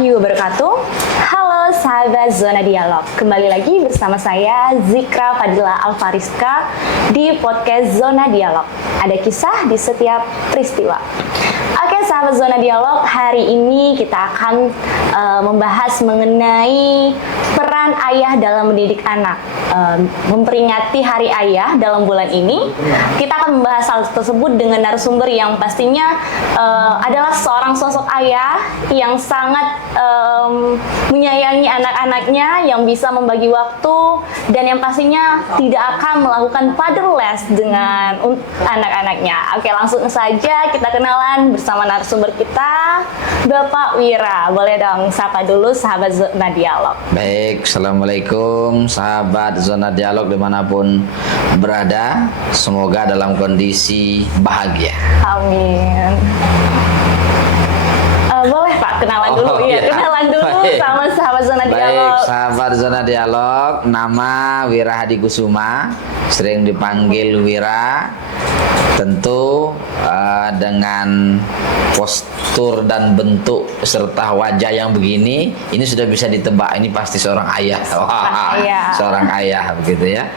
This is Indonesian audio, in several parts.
warahmatullahi wabarakatuh. Halo sahabat Zona Dialog, kembali lagi bersama saya Zikra Fadila Alfariska di podcast Zona Dialog. Ada kisah di setiap peristiwa. Oke sahabat Zona Dialog, hari ini kita akan membahas mengenai peran ayah dalam mendidik anak. Memperingati Hari Ayah dalam bulan ini, kita akan membahas hal tersebut dengan narasumber yang pastinya adalah seorang sosok ayah yang sangat menyayangi anak-anaknya, yang bisa membagi waktu, dan yang pastinya tidak akan melakukan fatherless dengan anak-anaknya. Oke, langsung saja kita kenalan bersama narasumber kita, Bapak Wira. Boleh dong sapa dulu sahabat Zona Dialog. Baik, Assalamualaikum sahabat Zona Dialog dimanapun berada. Semoga dalam kondisi bahagia. Amin. Boleh Pak, kenalan dulu. Kenalan dulu. Baik. Sama sahabat Zona Dialog. Baik, sahabat Zona Dialog, nama Wira Hadi Kusuma, sering dipanggil Wira. Tentu dengan postur dan bentuk serta wajah yang begini, ini sudah bisa ditebak, ini pasti seorang ayah. Seorang ayah begitu ya.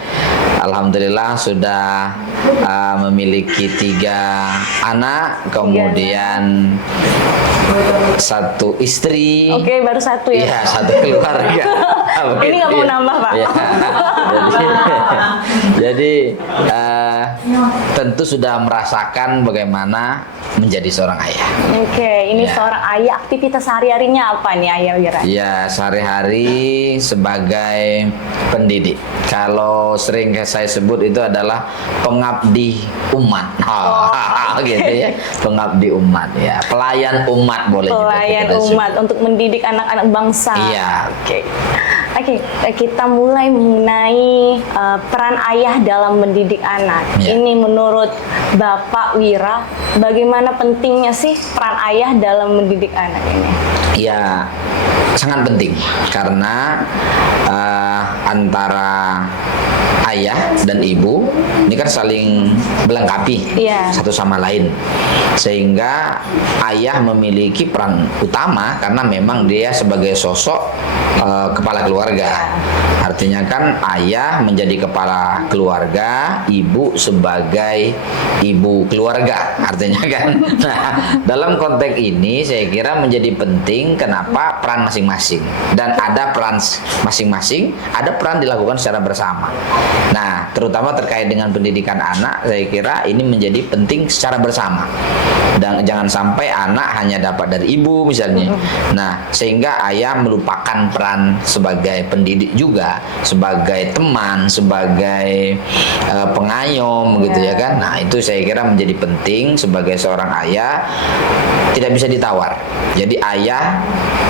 Alhamdulillah sudah memiliki 3 anak, kemudian 1 istri. Oke, baru 1 ya? Iya, 1 keluarga. Ini nggak mau nambah Pak. Ya. Jadi tentu sudah merasakan bagaimana menjadi seorang ayah. Oke, ini seorang ayah, aktivitas sehari-harinya apa nih Ayah Wira? Ya, sehari-hari sebagai pendidik. Kalau sering saya sebut itu adalah pengabdi umat. Gitu ya. Pengabdi umat ya. Pelayan umat boleh juga. Pelayan umat untuk mendidik anak-anak bangsa. Iya. Oke, kita mulai mengenai peran ayah dalam mendidik anak. Ya. Ini menurut Bapak Wira, bagaimana pentingnya sih peran ayah dalam mendidik anak ini? Ya, sangat penting karena antara ayah dan ibu ini kan saling melengkapi satu sama lain, sehingga ayah memiliki peran utama karena memang dia sebagai sosok kepala keluarga. Artinya kan ayah menjadi kepala keluarga, ibu sebagai ibu keluarga. Artinya kan, nah dalam konteks ini saya kira menjadi penting kenapa peran masing-masing, dan ada peran masing-masing, ada peran dilakukan secara bersama. Nah, terutama terkait dengan pendidikan anak, saya kira ini menjadi penting secara bersama. Dan jangan sampai anak hanya dapat dari ibu misalnya. Nah, sehingga ayah melupakan peran sebagai pendidik juga, sebagai teman, sebagai pengayom gitu ya kan. Nah, itu saya kira menjadi penting sebagai seorang ayah, tidak bisa ditawar. Jadi ayah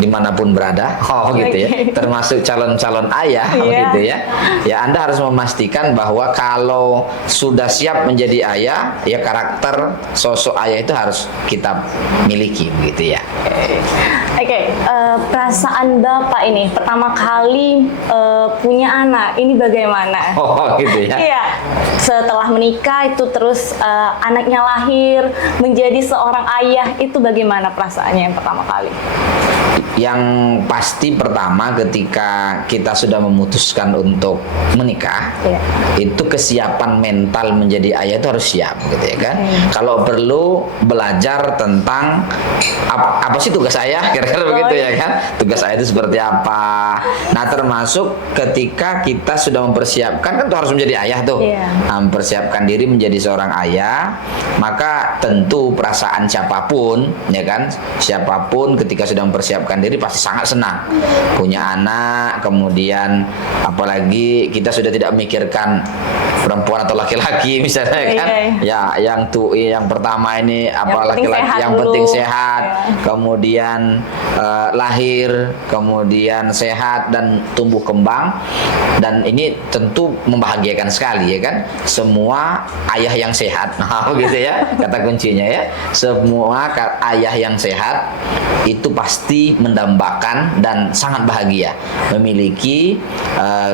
dimanapun berada, gitu ya, termasuk calon-calon ayah gitu ya. Ya, Anda harus memastikan bahwa kalau sudah siap menjadi ayah, ya karakter sosok ayah itu harus kita miliki begitu ya. Perasaan Bapak ini pertama kali punya anak ini bagaimana? Gitu ya. Iya, setelah menikah itu terus anaknya lahir menjadi seorang ayah, itu bagaimana perasaannya yang pertama kali? Yang pasti pertama ketika kita sudah memutuskan untuk menikah, itu kesiapan mental menjadi ayah itu harus siap gitu ya kan. Kalau perlu belajar tentang apa sih tugas ayah, kira-kira begitu ya kan. Tugas ayah itu seperti apa. Nah, termasuk ketika kita sudah mempersiapkan, kan itu harus menjadi ayah tuh. Mempersiapkan diri menjadi seorang ayah, maka tentu perasaan siapapun ya kan, siapapun ketika sudah mempersiapkan diri pasti sangat senang punya anak. Kemudian apalagi kita sudah tidak memikirkan perempuan atau laki-laki misalnya kan. Ya, yang pertama ini laki-laki yang penting sehat, kemudian lahir, kemudian sehat dan tumbuh kembang. Dan ini tentu membahagiakan sekali ya kan. Semua ayah yang sehat, gitu ya kata kuncinya ya. Semua ayah yang sehat itu pasti mendambakan dan sangat bahagia memiliki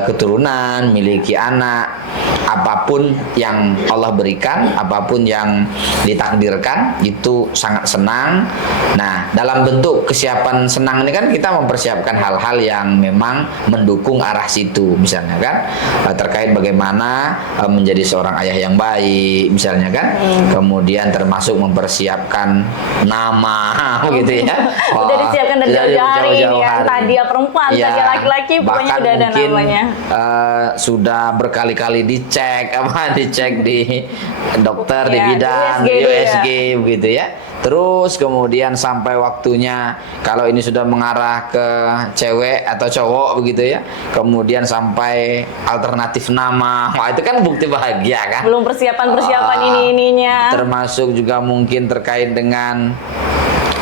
keturunan, memiliki anak. Apapun yang Allah berikan, apapun yang ditakdirkan, itu sangat senang. Nah, dalam bentuk kesiapan senang ini kan kita mempersiapkan hal-hal yang memang mendukung arah situ, misalnya kan terkait bagaimana menjadi seorang ayah yang baik, misalnya kan. Kemudian termasuk mempersiapkan nama gitu ya. Udah disiapkan dari jauh-jauh hari ini ya. Tadi ya perempuan, ya, tadi laki-laki, pokoknya udah ada mungkin, namanya. Sudah berkali-kali dicek di dokter, di Ya, bidan USG begitu ya. Terus kemudian sampai waktunya kalau ini sudah mengarah ke cewek atau cowok begitu ya. Kemudian sampai alternatif nama. Wah, itu kan bukti bahagia kan? Belum persiapan ini-ininya. Termasuk juga mungkin terkait dengan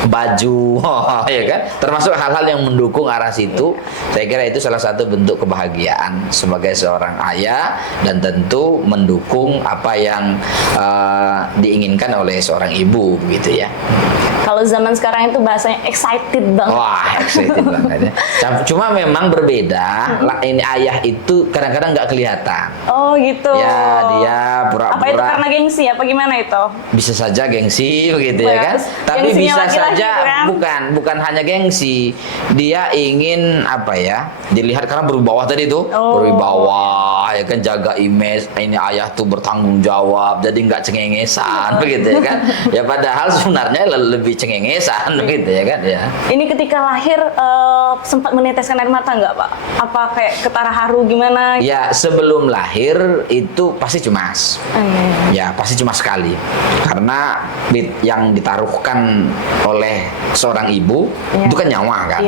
baju, ya kan, termasuk hal-hal yang mendukung arah situ. Saya kira itu salah satu bentuk kebahagiaan sebagai seorang ayah, dan tentu mendukung apa yang diinginkan oleh seorang ibu, gitu ya. Kalau zaman sekarang itu bahasanya excited banget. Wah, excited banget ya. Cuma memang berbeda. Ini ayah itu kadang-kadang nggak kelihatan. Oh gitu. Ya, dia pura-pura. Apa itu karena gengsi? Apa gimana itu? Bisa saja gengsi begitu ya kan. Tapi Gengsinya bisa laki-laki saja kan? bukan hanya gengsi. Dia ingin apa ya? Dilihat karena berwibawa tadi tuh. Berwibawa ya kan, jaga image. Ini ayah tuh bertanggung jawab. Jadi nggak cengengesan begitu ya kan. Ya padahal sebenarnya lebih cengengesan begitu ya kan ya. Ini ketika lahir sempat meneteskan air mata nggak Pak? Apa kayak ketara haru gimana? Ya, sebelum lahir itu pasti cemas. Ya, pasti cemas sekali. Karena yang ditaruhkan oleh seorang ibu itu kan nyawa kan.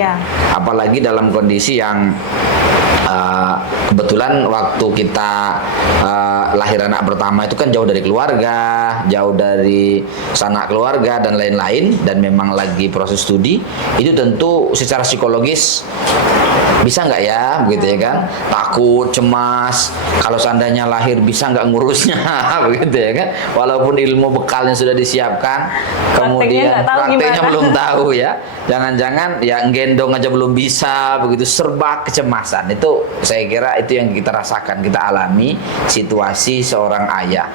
Apalagi dalam kondisi yang kebetulan waktu kita lahir anak pertama itu kan jauh dari keluarga, jauh dari sanak keluarga dan lain-lain, dan memang lagi proses studi, itu tentu secara psikologis bisa nggak ya begitu ya kan, takut, cemas, kalau seandainya lahir bisa nggak ngurusnya begitu ya kan, walaupun ilmu bekalnya sudah disiapkan, kemudian prakteknya belum tahu ya, jangan-jangan ya gendong aja belum bisa begitu, serba kecemasan. Itu saya kira itu yang kita rasakan, kita alami situasi seorang ayah,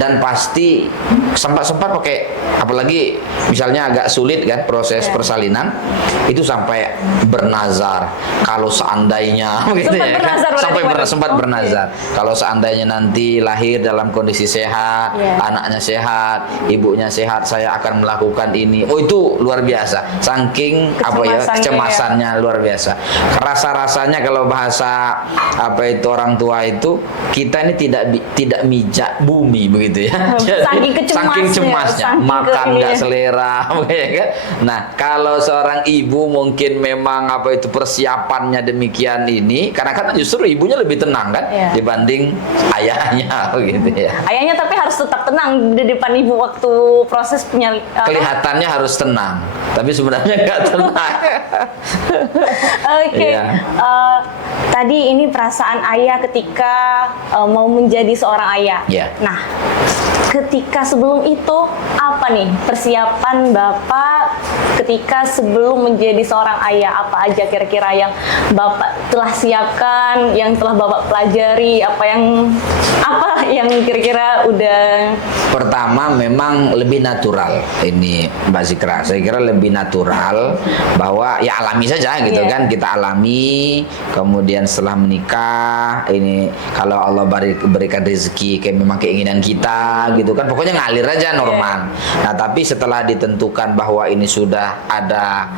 dan pasti sempat pakai, apalagi misalnya agak sulit kan proses persalinan, itu sampai bernazar kalau seandainya gitu ya kan? sempat bernazar kalau seandainya nanti lahir dalam kondisi sehat, anaknya sehat, ibunya sehat, saya akan melakukan ini. Oh, itu luar biasa, saking kecemasannya luar biasa. Rasa-rasanya kalau bahasa orang tua itu, kita ini tidak mijak bumi begitu ya. Saking cemasnya, makan nggak selera ya kan. Nah, kalau seorang ibu mungkin memang persiapannya demikian ini, karena kan justru ibunya lebih tenang kan dibanding ayahnya gitu ya. Ayahnya tapi harus tetap tenang di depan ibu waktu proses kelihatannya harus tenang, tapi sebenarnya nggak tenang. Tadi ini perasaan ayah ketika mau menjadi seorang ayah. Nah, ketika sebelum itu apa nih persiapan Bapak ketika sebelum menjadi seorang ayah? Apa aja kira-kira yang Bapak telah siapkan, yang telah Bapak pelajari, apa yang kira-kira udah? Pertama memang lebih natural ini Mbak Zikra. Saya kira lebih natural bahwa ya alami saja gitu kan, kita alami. Kemudian setelah menikah ini kalau Allah berikan rezeki kayak memang keinginan kita gitu kan, pokoknya ngalir aja normal. Nah, tapi setelah ditentukan bahwa ini sudah ada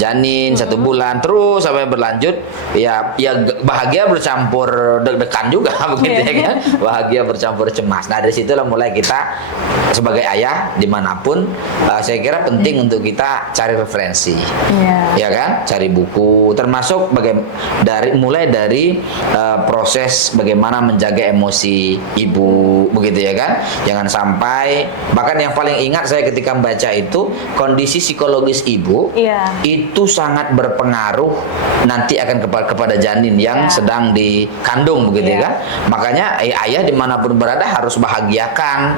janin 1 bulan terus sampai berlanjut, ya bahagia bercampur deg-degan juga begitu ya kan, bahagia bercampur cemas. Nah, dari situlah mulai kita sebagai ayah dimanapun, saya kira penting untuk kita cari referensi, ya kan, cari buku, termasuk mulai dari proses bagaimana menjaga emosi ibu begitu ya kan. Jangan sampai, bahkan yang paling ingat saya ketika membaca itu, kondisi psikologis psikologis ibu itu sangat berpengaruh nanti akan kepada janin yang sedang dikandung begitu kan. Makanya ayah dimanapun berada harus bahagiakan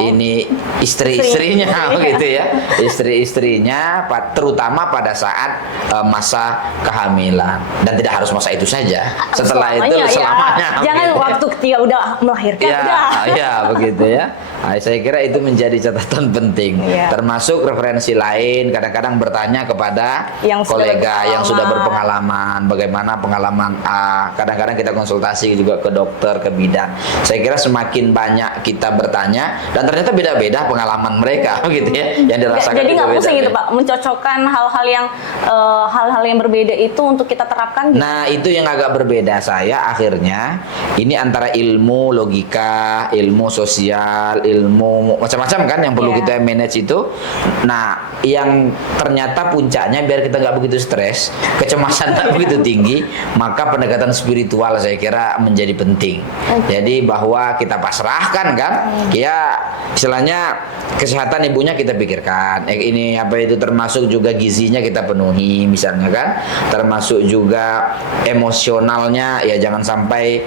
ini istri-istrinya begitu ya, istri-istrinya terutama pada saat masa kehamilan, dan tidak harus masa itu saja, setelah itu selamanya jangan begitu, waktu dia udah melahirkan begitu ya. Nah, saya kira itu menjadi catatan penting, termasuk referensi lain, kadang-kadang bertanya kepada kolega yang sudah berpengalaman, bagaimana pengalaman A, kadang-kadang kita konsultasi juga ke dokter, ke bidan. Saya kira semakin banyak kita bertanya, dan ternyata beda-beda pengalaman mereka gitu ya, yang dirasakan. Jadi nggak pusing gitu Pak, mencocokkan hal-hal yang berbeda itu untuk kita terapkan gitu? Nah, itu yang agak berbeda saya akhirnya, ini antara ilmu logika, ilmu sosial, ilmu macam-macam kan yang perlu kita manage itu. Nah, yang ternyata puncaknya biar kita nggak begitu stres, kecemasan nggak begitu tinggi, maka pendekatan spiritual saya kira menjadi penting. Jadi bahwa kita pasrahkan kan, ya istilahnya kesehatan ibunya kita pikirkan, ini apa itu, termasuk juga gizinya kita penuhi misalnya kan, termasuk juga emosionalnya, ya jangan sampai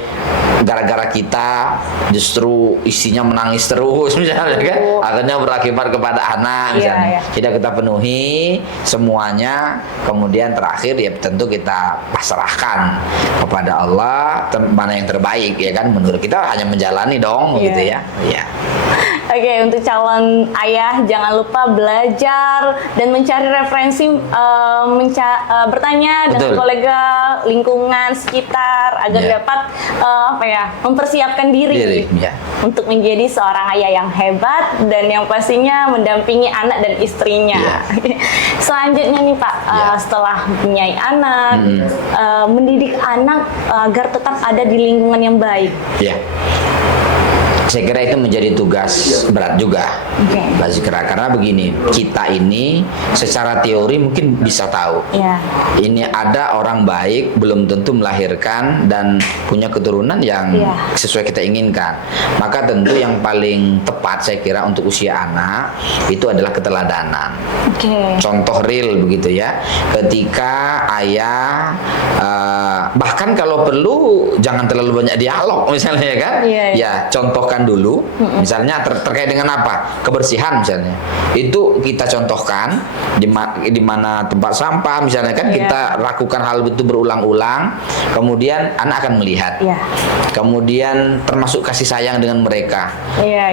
gara-gara kita justru isinya menangis terus misalnya kan, akhirnya berakibat kepada anak misalnya. Kita penuhi semuanya, kemudian terakhir ya tentu kita pasrahkan kepada Allah mana yang terbaik ya kan, menurut kita hanya menjalani dong gitu ya. Oke, untuk calon ayah jangan lupa belajar dan mencari referensi, bertanya dengan kolega, lingkungan sekitar agar dapat mempersiapkan diri untuk menjadi seorang ayah yang hebat dan yang pastinya mendampingi anak dan istrinya. Selanjutnya nih Pak, setelah punya anak, mendidik anak agar tetap ada di lingkungan yang baik. Saya kira itu menjadi tugas berat juga, Mbak Zikra, karena begini, kita ini secara teori mungkin bisa tahu, ini ada orang baik belum tentu melahirkan dan punya keturunan yang sesuai kita inginkan. Maka tentu yang paling tepat saya kira untuk usia anak itu adalah keteladanan. Contoh real begitu ya, ketika ayah bahkan kalau perlu jangan terlalu banyak dialog misalnya ya kan, contohkan dulu, misalnya terkait dengan apa, kebersihan misalnya, itu kita contohkan di mana tempat sampah misalnya kan, kita lakukan hal itu berulang-ulang, kemudian anak akan melihat, kemudian termasuk kasih sayang dengan mereka,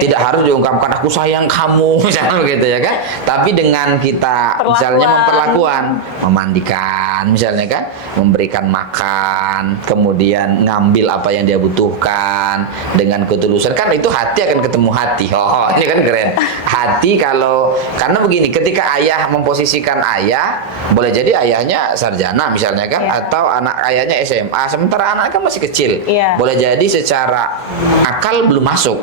tidak harus diungkapkan aku sayang kamu misalnya begitu ya kan, tapi dengan kita misalnya memperlakukan, memandikan misalnya kan, memberikan makan, kemudian ngambil apa yang dia butuhkan dengan ketulusan kan, itu hati akan ketemu hati. Ini kan keren. Hati karena begini, ketika ayah memposisikan ayah, boleh jadi ayahnya sarjana misalnya kan, atau anak ayahnya SMA, sementara anak kan masih kecil. Boleh jadi secara akal belum masuk.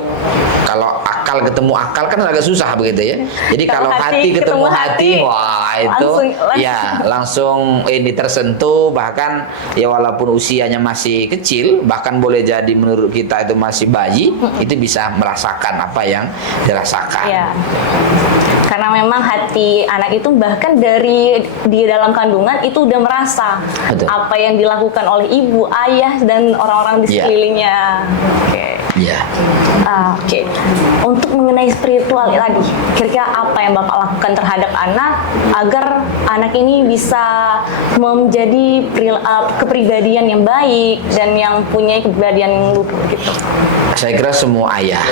Kalau akal ketemu akal kan agak susah begitu ya. Jadi kalau hati ketemu hati, wah itu langsung ini tersentuh, bahkan ya walaupun usianya masih kecil, bahkan boleh jadi menurut kita itu masih bayi, itu bisa merasakan apa yang dirasakan. Karena memang hati anak itu bahkan dari di dalam kandungan itu udah merasa apa yang dilakukan oleh ibu, ayah dan orang-orang di sekelilingnya. Untuk mengenai spiritual tadi, kira-kira apa yang Bapak lakukan terhadap anak agar anak ini bisa menjadi kepribadian yang baik dan yang punya kepribadian yang luhur gitu? Saya kira semua ayah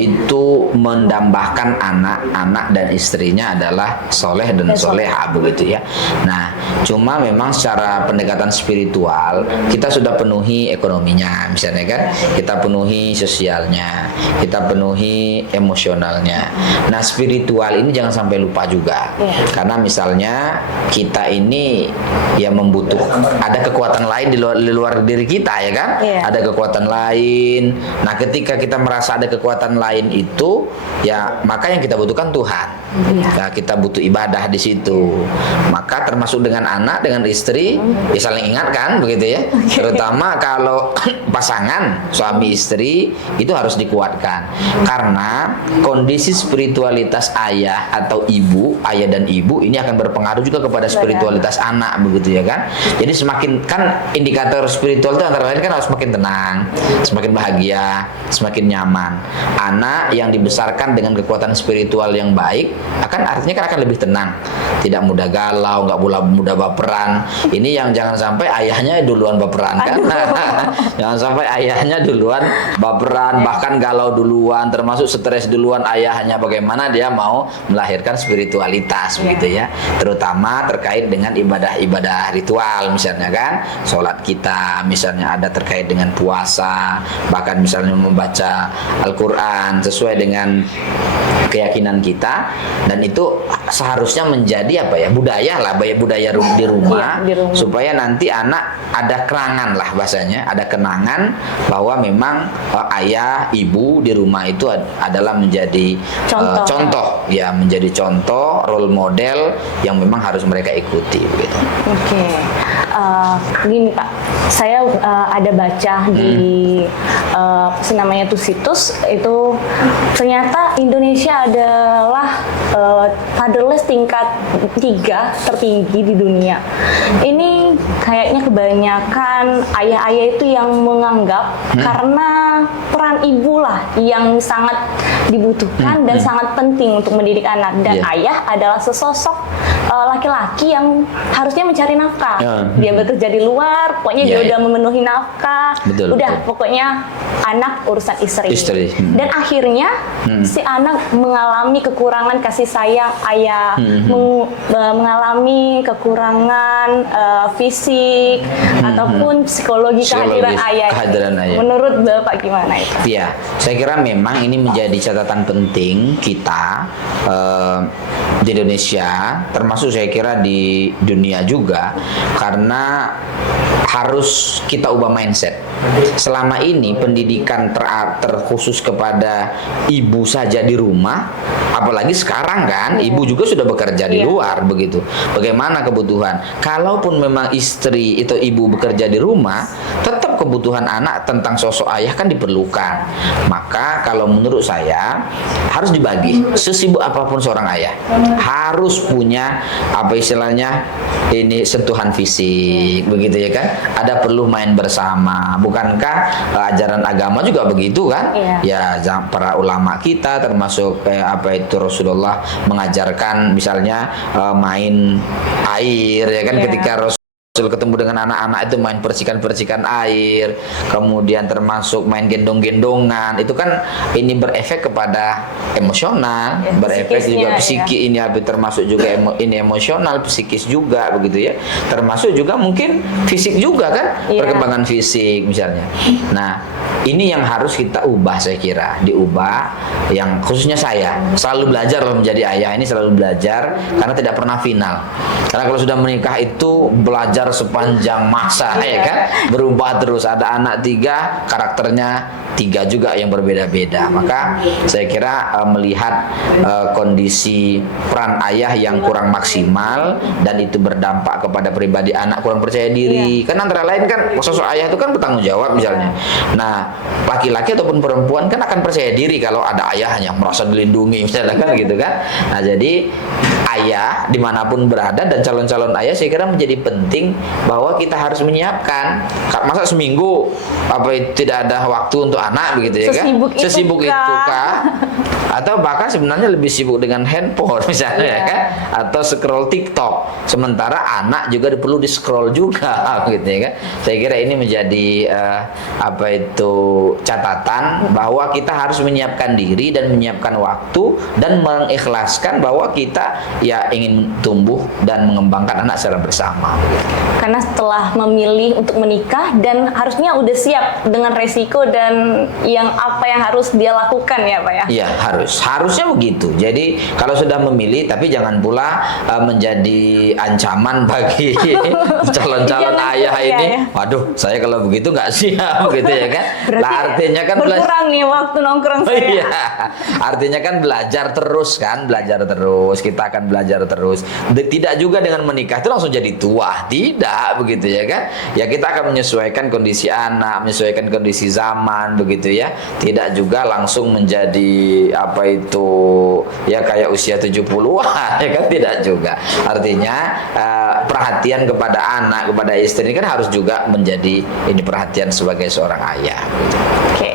itu mendambakan anak-anak dan istrinya adalah soleh dan soleha begitu ya. Nah, cuma memang secara pendekatan spiritual kita sudah penuhi ekonominya misalnya kan, kita penuhi sosialnya, kita penuhi emosionalnya. Nah, spiritual ini jangan sampai lupa juga, karena misalnya kita ini ya ada kekuatan lain di luar diri kita ya kan, ada kekuatan lain. Nah, ketika kita merasa ada kekuatan lain itu, ya maka yang kita butuhkan Tuhan. Nah, kita butuh ibadah di situ. Maka termasuk dengan anak, dengan istri, ya saling ingatkan begitu ya. Terutama kalau pasangan suami istri itu harus dikuatkan. Karena karena kondisi spiritualitas ayah atau ibu, ayah dan ibu ini akan berpengaruh juga kepada spiritualitas anak, begitu ya kan. Jadi semakin, kan indikator spiritual itu antara lain kan harus semakin tenang, semakin bahagia, semakin nyaman. Anak yang dibesarkan dengan kekuatan spiritual yang baik akan artinya kan akan lebih tenang, tidak mudah galau, nggak mudah baperan. Ini yang jangan sampai ayahnya duluan baperan kan. Jangan sampai ayahnya duluan baperan, bahkan galau duluan, termasuk stres duluan ayahnya. Bagaimana dia mau melahirkan spiritualitas begitu ya, terutama terkait dengan ibadah-ibadah ritual misalnya kan, sholat kita misalnya ada terkait dengan puasa, bahkan misalnya membaca Al-Quran sesuai dengan keyakinan kita, dan itu seharusnya menjadi apa ya, budaya lah, budaya di rumah, supaya nanti anak ada kenangan lah bahasanya, ada kenangan bahwa memang ayah ibu di rumah itu adalah menjadi contoh ya, menjadi contoh role model yang memang harus mereka ikuti gitu. Oke. Gini Pak, saya ada baca di namanya tuh situs itu, ternyata Indonesia adalah fatherless tingkat 3 tertinggi di dunia. Ini kayaknya kebanyakan ayah-ayah itu yang menganggap karena peran ibu lah yang sangat dibutuhkan dan sangat penting untuk mendidik anak, dan ayah adalah sesosok laki-laki yang harusnya mencari nafkah. Dia bekerja di luar, pokoknya dia udah memenuhi nafkah. Udah pokoknya anak urusan istri. Dan akhirnya si anak mengalami kekurangan kasih sayang ayah, mengalami kekurangan fisik ataupun psikologi kehadiran ayah. Menurut Bapak gimana itu? Iya, saya kira memang ini menjadi catatan penting kita di Indonesia, termasuk saya kira di dunia juga, karena harus kita ubah mindset. Selama ini pendidikan terkhusus kepada ibu saja di rumah, apalagi sekarang kan ibu juga sudah bekerja di luar begitu. Bagaimana kebutuhan? Kalaupun memang istri itu ibu bekerja di rumah, tetap kebutuhan anak tentang sosok ayah kan diperlukan. Maka kalau menurut saya harus dibagi. Sesibuk apapun seorang ayah harus punya apa istilahnya ini, sentuhan fisik begitu ya kan. Ada perlu main bersama. Bukankah ajaran agama juga begitu kan? Ya para ulama kita termasuk apa itu Rasulullah mengajarkan misalnya main air ya kan, ketika Rasul ketemu dengan anak-anak itu main percikan-percikan air, kemudian termasuk main gendong-gendongan, itu kan ini berefek kepada emosional, berefek juga psikis ini, termasuk juga ini emosional, psikis juga begitu ya, termasuk juga mungkin fisik juga kan, perkembangan fisik misalnya. Nah ini yang harus kita ubah, saya kira diubah, yang khususnya saya selalu belajar menjadi ayah ini, selalu belajar karena tidak pernah final. Karena kalau sudah menikah itu belajar sepanjang masa ya kan, berubah terus. Ada anak 3, karakternya 3 juga yang berbeda-beda. Maka saya kira melihat kondisi peran ayah yang kurang maksimal dan itu berdampak kepada pribadi anak kurang percaya diri. Kan antara lain kan sosok ayah itu kan bertanggung jawab misalnya. Nah laki-laki ataupun perempuan kan akan percaya diri kalau ada ayahnya, merasa dilindungi misalnya kan gitu kan. Nah jadi ayah dimanapun berada dan calon-calon ayah saya kira menjadi penting bahwa kita harus menyiapkan. Masa seminggu tidak ada waktu untuk anak begitu ya kan? Sesibuk itu kah? Atau bahkan sebenarnya lebih sibuk dengan handphone misalnya ya kan, atau scroll TikTok, sementara anak juga perlu di scroll juga gitu ya kan. Saya kira ini menjadi catatan bahwa kita harus menyiapkan diri dan menyiapkan waktu dan mengikhlaskan bahwa kita ya ingin tumbuh dan mengembangkan anak secara bersama. Karena setelah memilih untuk menikah dan harusnya udah siap dengan resiko dan apa yang harus dia lakukan ya Pak ya? Iya harusnya begitu. Jadi kalau sudah memilih, tapi jangan pula menjadi ancaman bagi calon-calon ayah ini. Waduh, saya kalau begitu nggak siap gitu ya kan? Lah artinya kan berkurang nih waktu nongkrong saya. Iya, artinya kan belajar terus kan, belajar terus. Kita akan belajar terus. Tidak juga dengan menikah itu langsung jadi tua, tidak begitu ya kan? Ya kita akan menyesuaikan kondisi anak, menyesuaikan kondisi zaman begitu ya. Tidak juga langsung menjadi apa itu ya kayak usia 70-an ya kan, tidak juga. Artinya perhatian kepada anak, kepada istri kan harus juga menjadi ini perhatian sebagai seorang ayah. Oke.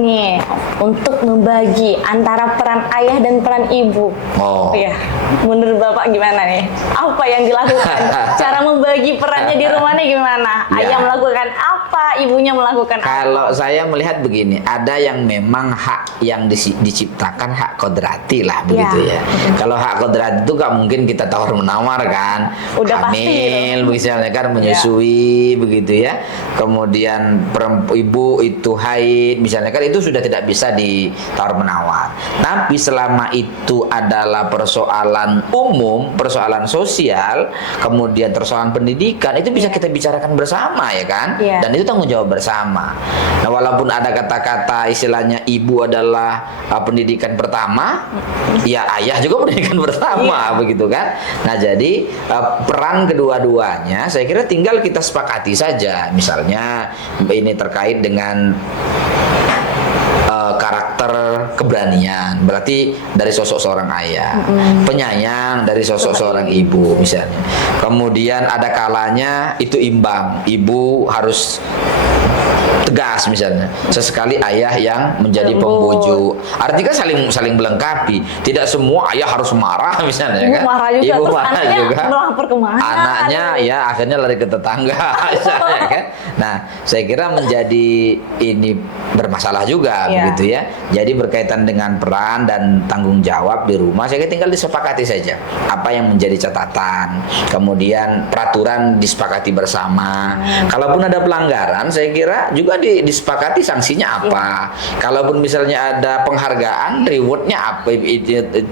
Nih, untuk membagi antara peran ayah dan peran ibu. Oh. Ya, menurut Bapak gimana nih? Apa yang dilakukan? Cara membagi perannya di rumahnya gimana? Ya. Ayah melakukan apa, ibunya melakukan Kalau apa? saya melihat begini, ada yang memang hak yang diciptakan hak kodrati lah begitu ya. Kalau hak kodrati itu gak mungkin kita tawar menawar kan. Udah hamil, pasti misalnya kan menyusui begitu ya. Kemudian ibu itu haid, misalnya kan itu sudah tidak bisa ditawar menawar. Tapi selama itu adalah persoalan umum, persoalan sosial, kemudian persoalan pendidikan, itu bisa kita bicarakan bersama ya kan. Dan itu tanggung jawab bersama. Nah, walaupun ada kata-kata istilahnya ibu adalah pendidikan pertama, ya ayah juga pendidikan pertama begitu kan. Nah, jadi peran kedua-duanya saya kira tinggal kita sepakati saja. Misalnya ini terkait dengan karakter keberanian, berarti dari sosok seorang ayah, penyayang dari sosok seorang ibu misalnya. Kemudian ada kalanya itu imbang, ibu harus tegas misalnya, sesekali ayah yang menjadi pembujuk. Artinya saling melengkapi. Tidak semua ayah harus marah misalnya kan. Marah juga, Ibu marah juga. Melapor kemana? Anaknya ya akhirnya lari ke tetangga misalnya kan. Nah, saya kira menjadi ini bermasalah juga begitu ya. Jadi berkaitan dengan peran dan tanggung jawab di rumah, saya kira tinggal disepakati saja apa yang menjadi catatan. Kemudian peraturan disepakati bersama. Kalaupun ada pelanggaran, saya kira juga disepakati sanksinya apa. Kalaupun misalnya ada penghargaan, rewardnya apa,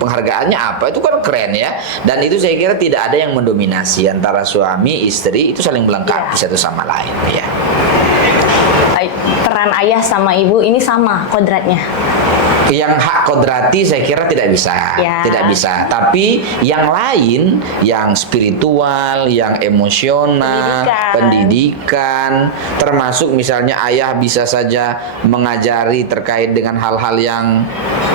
penghargaannya apa, itu kan keren ya. Dan itu saya kira tidak ada yang mendominasi antara suami istri, itu saling melengkapi satu sama lain ya. Peran ayah sama ibu ini sama kodratnya. Yang hak kodrati saya kira tidak bisa, tidak bisa. Tapi yang lain, yang spiritual, yang emosional, pendidikan, termasuk misalnya ayah bisa saja mengajari terkait dengan hal-hal yang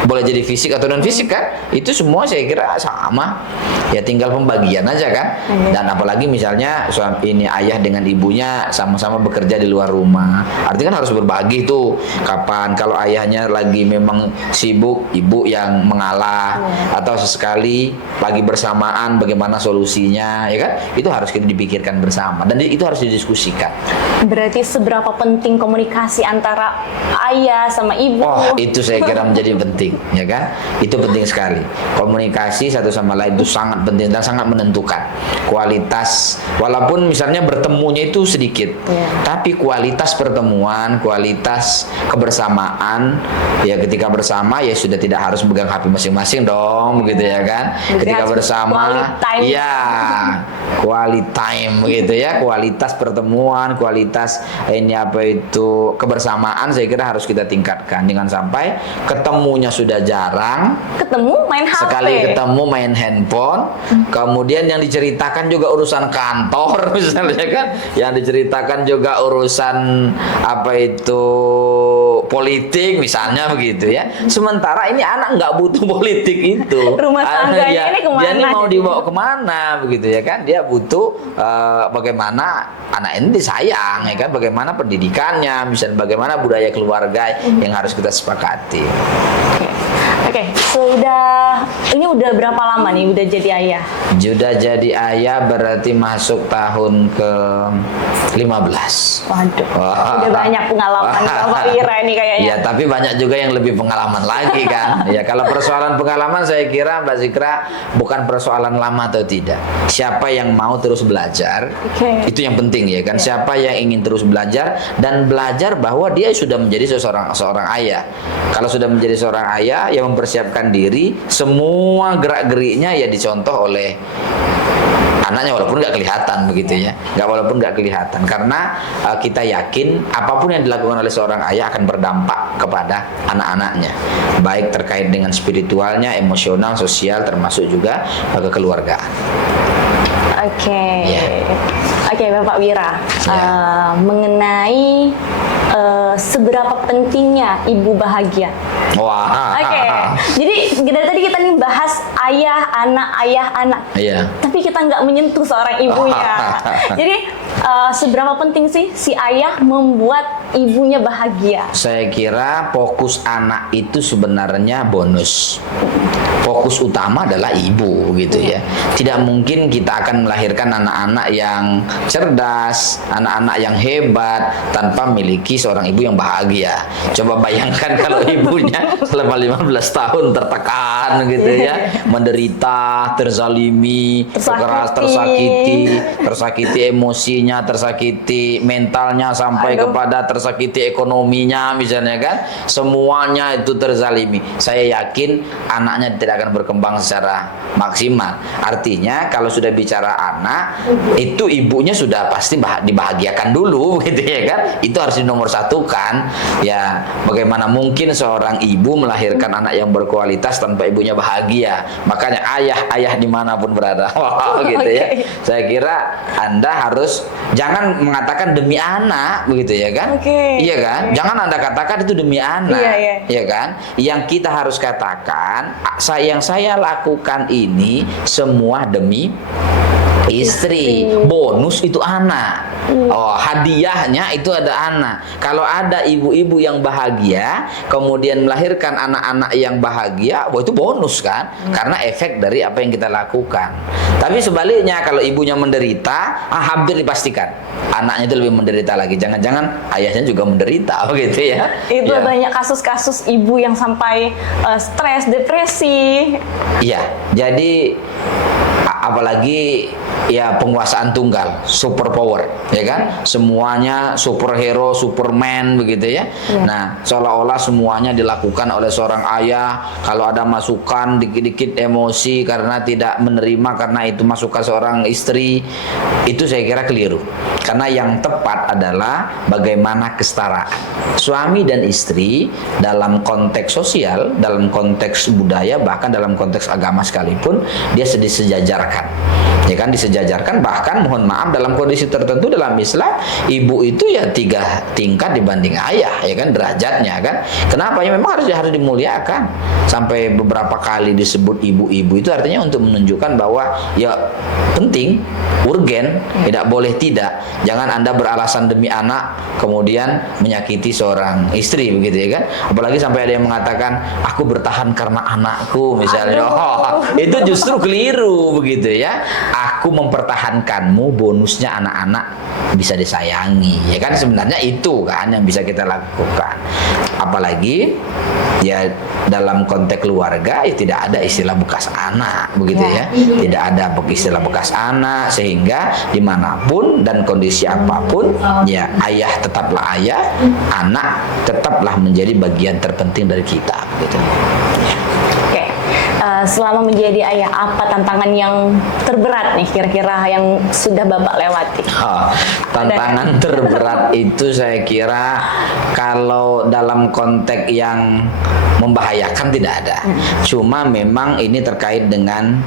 boleh jadi fisik atau non fisik kan, itu semua saya kira sama. Ya tinggal pembagian aja kan. Dan apalagi misalnya ini ayah dengan ibunya sama-sama bekerja di luar rumah, artinya kan harus berbagi tuh. Kapan kalau ayahnya lagi memang sibuk, ibu yang mengalah, atau sesekali pagi bersamaan bagaimana solusinya ya kan, itu harus kita dipikirkan bersama dan itu harus didiskusikan. Berarti seberapa penting komunikasi antara ayah sama ibu? Oh, itu saya kira menjadi penting ya kan, itu penting sekali. Komunikasi satu sama lain itu sangat penting dan sangat menentukan kualitas. Walaupun misalnya bertemunya itu sedikit, tapi kualitas pertemuan, kualitas kebersamaan ya, ketika bersama ya sudah tidak harus pegang HP masing-masing dong begitu ya kan. Ketika bersama ya quality time gitu ya, kualitas pertemuan, kualitas ini apa itu kebersamaan saya kira harus kita tingkatkan. Jangan sampai ketemunya sudah jarang, ketemu main HP, sekali ketemu main handphone, kemudian yang diceritakan juga urusan kantor misalnya kan, yang diceritakan juga urusan apa itu politik misalnya begitu ya. Sementara ini anak nggak butuh politik itu. Rumah tangganya ini kemana? Dia ini mau dibawa kemana begitu ya kan? Dia butuh bagaimana anak ini disayang ya kan? Bagaimana pendidikannya, misalnya bagaimana budaya keluarga yang harus kita sepakati. Oke, ini udah berapa lama nih udah jadi ayah? Sudah jadi ayah berarti masuk tahun ke 15. Waduh, udah banyak pengalaman Bapak Wira ini kayaknya. Ya, tapi banyak juga yang lebih pengalaman lagi kan. Ya, kalau persoalan pengalaman saya kira Mbak Zikra bukan persoalan lama atau tidak. Siapa yang mau terus belajar, itu yang penting ya kan. Siapa yang ingin terus belajar dan belajar bahwa dia sudah menjadi seorang ayah. Kalau sudah menjadi seorang ayah yang mempersiapkan diri, semua gerak-geriknya ya dicontoh oleh anaknya walaupun nggak kelihatan begitu ya, walaupun nggak kelihatan, karena kita yakin apapun yang dilakukan oleh seorang ayah akan berdampak kepada anak-anaknya, baik terkait dengan spiritualnya, emosional, sosial, termasuk juga kekeluargaan. Oke. Oke, Bapak Wira, mengenai seberapa pentingnya ibu bahagia. Wah. Oke. Jadi dari tadi kita nih bahas ayah anak. Iya. Tapi kita nggak menyentuh seorang ibunya. Jadi seberapa penting sih si ayah membuat ibunya bahagia? Saya kira fokus anak itu sebenarnya bonus. Fokus utama adalah ibu gitu ya. Tidak mungkin kita akan melahirkan anak-anak yang cerdas, anak-anak yang hebat tanpa memiliki seorang ibu yang bahagia. Coba bayangkan kalau ibunya selama 15 tahun tertekan gitu ya, menderita, terzalimi, tersakiti emosinya, tersakiti mentalnya, sampai kepada tersakiti ekonominya misalnya kan. Semuanya itu terzalimi. Saya yakin anaknya tidak akan berkembang secara maksimal. Artinya kalau sudah bicara anak, itu ibunya sudah pasti dibahagiakan dulu gitu ya kan. Itu harus dinomor satukan. Ya, bagaimana mungkin seorang ibu melahirkan anak yang berkualitas tanpa ibunya bahagia? Makanya ayah dimanapun berada, gitu ya. Saya kira Anda harus jangan mengatakan demi anak begitu ya kan? Iya kan? Jangan Anda katakan itu demi anak, ya kan? Yang kita harus katakan, yang saya lakukan ini semua demi istri. Bonus itu anak. Hadiahnya itu ada anak. Kalau ada ibu-ibu yang bahagia kemudian melahirkan anak-anak yang bahagia, itu bonus kan? Karena efek dari apa yang kita lakukan. Tapi sebaliknya, kalau ibunya menderita, hampir dipastikan anaknya itu lebih menderita lagi. Jangan-jangan ayahnya juga menderita, begitu ya. Itu banyak kasus-kasus ibu yang sampai stres, depresi. Iya, jadi apalagi ya penguasaan tunggal, super power, ya kan? Semuanya superhero, superman begitu ya. Nah, seolah-olah semuanya dilakukan oleh seorang ayah. Kalau ada masukan dikit-dikit emosi karena tidak menerima, karena itu masukan seorang istri, itu saya kira keliru. Karena yang tepat adalah bagaimana kesetaraan suami dan istri dalam konteks sosial, dalam konteks budaya, bahkan dalam konteks agama sekalipun, dia disejajarkan. Ya kan, disejajarkan. Bahkan mohon maaf, dalam kondisi tertentu dalam Islam, ibu itu ya 3 tingkat dibanding ayah, ya kan, derajatnya kan. Kenapa? Ya memang harus dimuliakan. Sampai beberapa kali disebut ibu-ibu, itu artinya untuk menunjukkan bahwa ya penting, urgen, tidak boleh tidak. Jangan Anda beralasan demi anak kemudian menyakiti seorang istri begitu ya kan. Apalagi sampai ada yang mengatakan aku bertahan karena anakku misalnya. Itu justru keliru begitu ya. Aku mempertahankanmu, bonusnya anak-anak bisa disayangi, ya kan. Sebenarnya itu kan yang bisa kita lakukan. Apalagi ya dalam konteks keluarga, ya tidak ada istilah bekas anak begitu ya. Tidak ada istilah bekas anak, sehingga dimanapun dan kondisi apapun, ya ayah tetaplah ayah, anak tetaplah menjadi bagian terpenting dari kita begitu. Selama menjadi ayah, apa tantangan yang terberat nih kira-kira yang sudah Bapak lewati? Tantangan terberat itu saya kira kalau dalam konteks yang membahayakan tidak ada. Cuma memang ini terkait dengan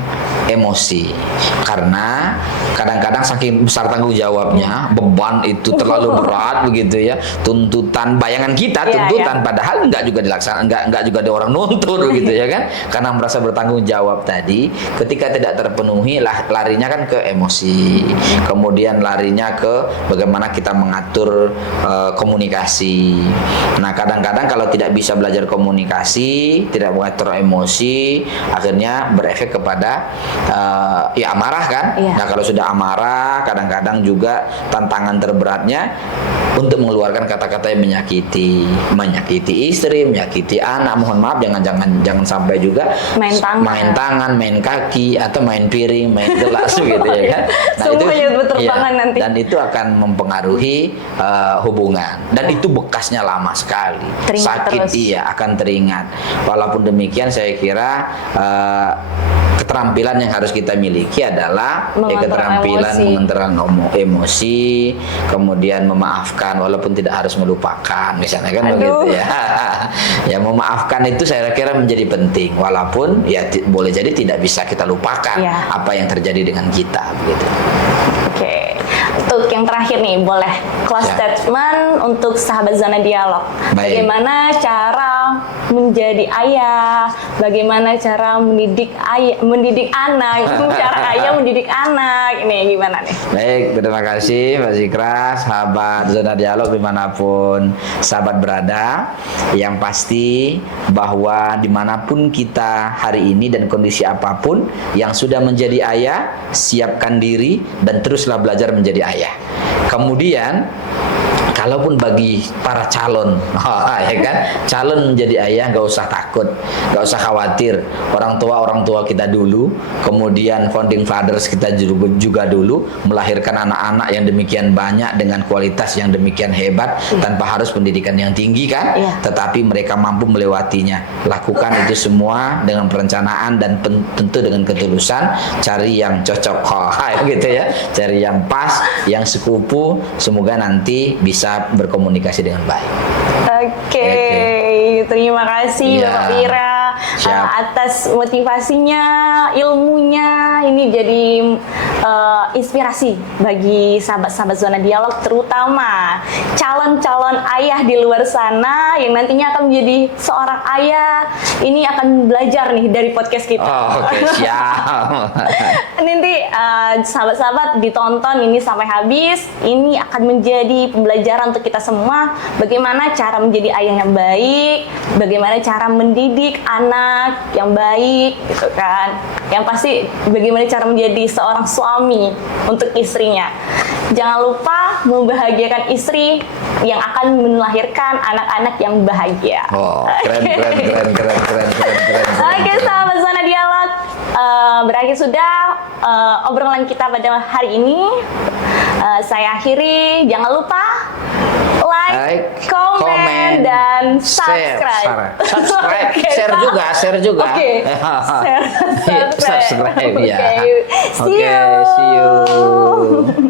emosi. Karena kadang-kadang saking besar tanggung jawabnya, beban itu terlalu berat begitu ya. Tuntutan, bayangan kita tuntutan, padahal enggak juga dilaksanakan, enggak juga ada orang nuntut begitu ya kan. Karena merasa bertanggung jawab tadi, ketika tidak terpenuhi larinya kan ke emosi. Kemudian larinya ke bagaimana kita mengatur komunikasi. Nah, kadang-kadang kalau tidak bisa belajar komunikasi, tidak mengatur emosi, akhirnya berefek kepada ya amarah kan. Nah, kalau sudah amarah, kadang-kadang juga tantangan terberatnya untuk mengeluarkan kata-kata yang menyakiti istri, menyakiti anak. Mohon maaf, jangan sampai juga main tangan, main kaki, atau main piring, main gelas gitu ya kan. Nah, semuanya berterbangan nanti. Dan itu akan mempengaruhi hubungan. Dan itu bekasnya lama sekali. Sakit terus. Iya, akan teringat. Walaupun demikian saya kira keterampilan yang harus kita miliki adalah keterampilan mengontrol emosi, kemudian memaafkan walaupun tidak harus melupakan, misalnya kan begitu ya. Ya memaafkan itu saya kira menjadi penting, walaupun ya boleh jadi tidak bisa kita lupakan apa yang terjadi dengan kita, begitu. Oke. Untuk yang terakhir nih, boleh close statement untuk sahabat Zona Dialog. Baik. Bagaimana cara menjadi ayah, bagaimana cara mendidik anak, cara ayah mendidik anak, ini gimana nih? Baik, terima kasih Mbak Zikra, sahabat Zona Dialog dimanapun sahabat berada. Yang pasti bahwa dimanapun kita hari ini dan kondisi apapun, yang sudah menjadi ayah, siapkan diri dan teruslah belajar menjadi ayah. Kemudian kalaupun bagi para calon, ya kan, calon menjadi ayah nggak usah takut, nggak usah khawatir. Orang tua kita dulu, kemudian founding fathers kita juga dulu melahirkan anak-anak yang demikian banyak dengan kualitas yang demikian hebat tanpa harus pendidikan yang tinggi kan, tetapi mereka mampu melewatinya. Lakukan itu semua dengan perencanaan dan tentu dengan ketulusan. Cari yang cocok, gitu ya, cari yang pas, yang sekupu. Semoga nanti bisa berkomunikasi dengan baik. Oke. Terima kasih Bapak Wira atas motivasinya, ilmunya. Ini jadi inspirasi bagi sahabat-sahabat Zona Dialog, terutama calon-calon ayah di luar sana yang nantinya akan menjadi seorang ayah. Ini akan belajar nih dari podcast kita. Oke, siap. Nanti sahabat-sahabat ditonton ini sampai habis. Ini akan menjadi pembelajaran untuk kita semua, bagaimana cara menjadi ayah yang baik, bagaimana cara mendidik anak yang baik, gitu kan. Yang pasti bagaimana cara menjadi seorang suami untuk istrinya. Jangan lupa membahagiakan istri yang akan melahirkan anak-anak yang bahagia. Keren. Oke, sahabat Zona Dialog, berakhir sudah obrolan kita pada hari ini. Saya akhiri, jangan lupa like, comment, dan subscribe. Share juga. Oke. Subscribe ya. See you.